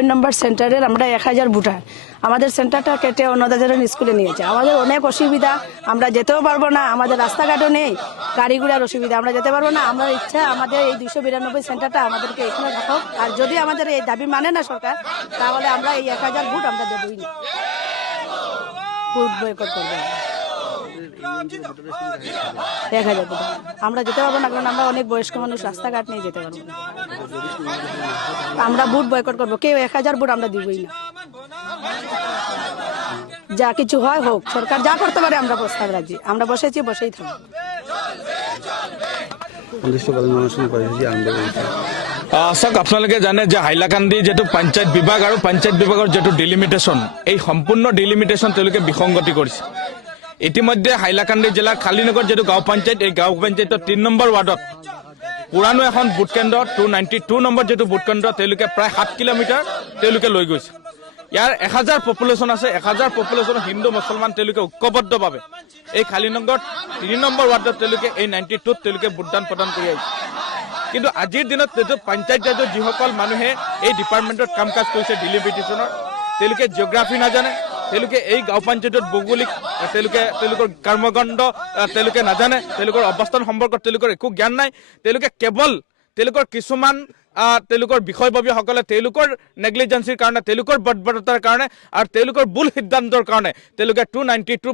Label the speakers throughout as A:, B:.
A: নব্বই নম্বর সেন্টারের আমরা এক হাজার ভোটার। আমাদের সেন্টারটা কেটে অন্যদাচরণ স্কুলে নিয়েছে আমাদের অনেক অসুবিধা, আমরা যেতেও পারব না, আমাদের রাস্তাঘাটও নেই গাড়ি ঘোড়ার অসুবিধা, আমরা যেতে পারব না। আমরা ইচ্ছা, আমাদের এই দুশো বিরানব্বই সেন্টারটা আমাদেরকে এখানে রাখো। আর যদি আমাদের এই দাবি মানে না সরকার, তাহলে আমরা এই এক হাজার ভোট আমরা দেবই না। ভোট বয়কট করব হাজার ভোট আমরা যেতে পারব না, কারণ আমরা অনেক বয়স্ক মানুষ, রাস্তাঘাট নিয়ে যেতে পারব। আমরা বুট বয়কট করব। কেউ এক হাজার বুট আমরা দিবই না। যা কিছু হয় হোক, সরকার যা করতে পারে আমরা প্রস্তাব রাজি আমরা বসেছি, বসেই থাকব।
B: অনিৰ্দিষ্টকালীন অনশন
C: আপোনালোকে জানে যে হাইলাকান্দি যিটো পঞ্চায়ত বিভাগ আৰু পঞ্চায়ত বিভাগৰ যিটো ডিলিমিটেশ্যন এই সম্পূৰ্ণ ডিলিমিটেশ্যন তেওঁলোকে বিসংগতি কৰিছে। ইতিমধ্যে হাইলাকান্দি জিলাৰ খালিনগৰ যিটো গাঁও পঞ্চায়ত, এই গাঁও পঞ্চায়তৰ তিনি নম্বৰ ৱাৰ্ডত। পুৰাণো এখন ভোট কেন্দ্ৰ টু নাইণ্টি টু নম্বৰ যিটো ভোট কেন্দ্ৰ, তেওঁলোকে প্ৰায় সাত কিলোমিটাৰ তেওঁলোকে লৈ গৈছে। ইয়াৰ এহাজাৰ পপুলেশ্যন আছে এহাজাৰ পপুলেশ্যন হিন্দু মুছলমান তেওঁলোকে ঐক্যবদ্ধভাৱে এই খালিনগৰ তিনি নম্বৰ ৱাৰ্ডত তেওঁলোকে এই নাইণ্টি টুত তেওঁলোকে ভোটদান প্ৰদান কৰি আহিছে। কিন্তু আজিৰ দিনত যিটো পঞ্চায়ত ৰাজ্যৰ যিসকল মানুহে এই ডিপাৰ্টমেণ্টত কাম কাজ কৰিছে ডিলিমিটেশ্যনৰ তেওঁলোকে জিঅ'গ্ৰাফী নাজানে। তেওঁলোকে এই গাঁও পঞ্চায়তত ভৌগোলিক তেওঁলোকে তেওঁলোকৰ কৰ্মকাণ্ড তেওঁলোকে নাজানে তেওঁলোকৰ অৱস্থান সম্পৰ্কত তেওঁলোকৰ একো জ্ঞান নাই তেওঁলোকে কেৱল তেওঁলোকৰ কিছুমান তেওঁলোকৰ বিষয়ববীয়াসকলে তেওঁলোকৰ নেগলিজেঞ্চিৰ কাৰণে তেওঁলোকৰ বৰ্বৰতাৰ কাৰণে আৰু তেওঁলোকৰ ভুল সিদ্ধান্তৰ কাৰণে তেওঁলোকে টু নাইণ্টি টু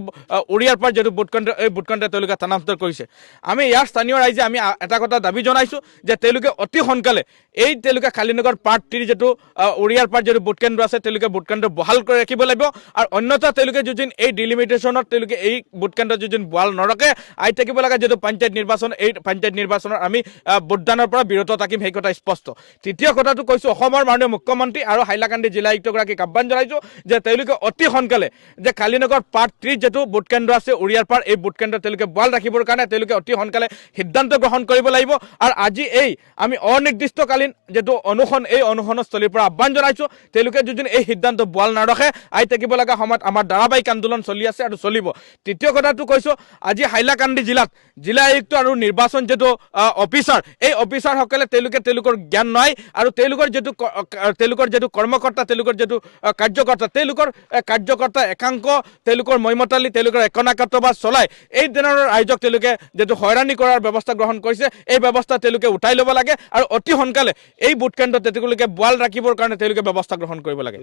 C: উৰিয়াৰ পৰা যিটো ভোটকেন্দ্ৰ এই ভোটকেন্দ্ৰ তেওঁলোকে স্থানান্তৰ কৰিছে। আমি ইয়াৰ স্থানীয় ৰাইজে আমি এটা কথা দাবী জনাইছোঁ যে তেওঁলোকে অতি সোনকালে এই তেওঁলোকে খালিনগৰ পাৰ্ট থ্ৰী যিটো উৰিয়াৰ পাৰ যিটো ভোটকেন্দ্ৰ আছে তেওঁলোকে ভোটকেন্দ্ৰ বহাল কৰি ৰাখিব লাগিব আৰু অন্যথা তেওঁলোকে যদিন এই ডিলিমিটেশ্যনত তেওঁলোকে এই ভোটকেন্দ্ৰ যদিন বহাল নৰখে আহি থাকিব লাগে যিটো পঞ্চায়ত নিৰ্বাচন এই পঞ্চায়ত নিৰ্বাচনত আমি ভোটদানৰ পৰা বিৰত থাকিম সেই কথা স্পষ্ট তৃতীয় কথাটো কৈছোঁ অসমৰ মাননীয় মুখ্যমন্ত্ৰী আৰু হাইলাকান্দি জিলা আয়ুক্তগৰাকীক আহ্বান জনাইছোঁ যে তেওঁলোকে অতি সোনকালে যে কালিনগৰ পাৰ্ট থ্ৰীত যিটো ভোটকেন্দ্ৰ আছে উৰিয়াৰ পাৰ এই ভোটকেন্দ্ৰ তেওঁলোকে বহাল ৰাখিবৰ কাৰণে তেওঁলোকে অতি সোনকালে সিদ্ধান্ত গ্ৰহণ কৰিব লাগিব। আৰু আজি এই আমি অনিৰ্দিষ্টকালীন যিটো অনুসৰণ এই অনুসৰণস্থলীৰ পৰা আহ্বান জনাইছোঁ তেওঁলোকে যদি এই সিদ্ধান্ত বহাল নাৰাখে আহি থাকিব লগা সময়ত আমাৰ ধাৰাবাহিক আন্দোলন চলি আছে আৰু চলিব। তৃতীয় কথাটো কৈছোঁ আজি হাইলাকান্দি জিলাত জিলা আয়ুক্ত আৰু নিৰ্বাচন যিটো অফিচাৰ এই অফিচাৰসকলে তেওঁলোকে তেওঁলোকৰ জ্ঞান নাই আৰু তেওঁলোকৰ যিটো তেওঁলোকৰ যিটো কৰ্মকৰ্তা তেওঁলোকৰ যিটো কাৰ্যকৰ্তা তেওঁলোকৰ কাৰ্যকৰ্তা একাংশ তেওঁলোকৰ মৈমতালি তেওঁলোকৰ একনাকত্ববাদ চলাই এই ধৰণৰ ৰাইজক তেওঁলোকে যিটো হয়ৰাণী কৰাৰ ব্যৱস্থা গ্ৰহণ কৰিছে এই ব্যৱস্থা তেওঁলোকে উঠাই ল'ব লাগে আৰু অতি সোনকালে এই ভোটকেন্দ্ৰ তেওঁলোকে বহাল ৰাখিবৰ কাৰণে তেওঁলোকে ব্যৱস্থা গ্ৰহণ কৰিব লাগে।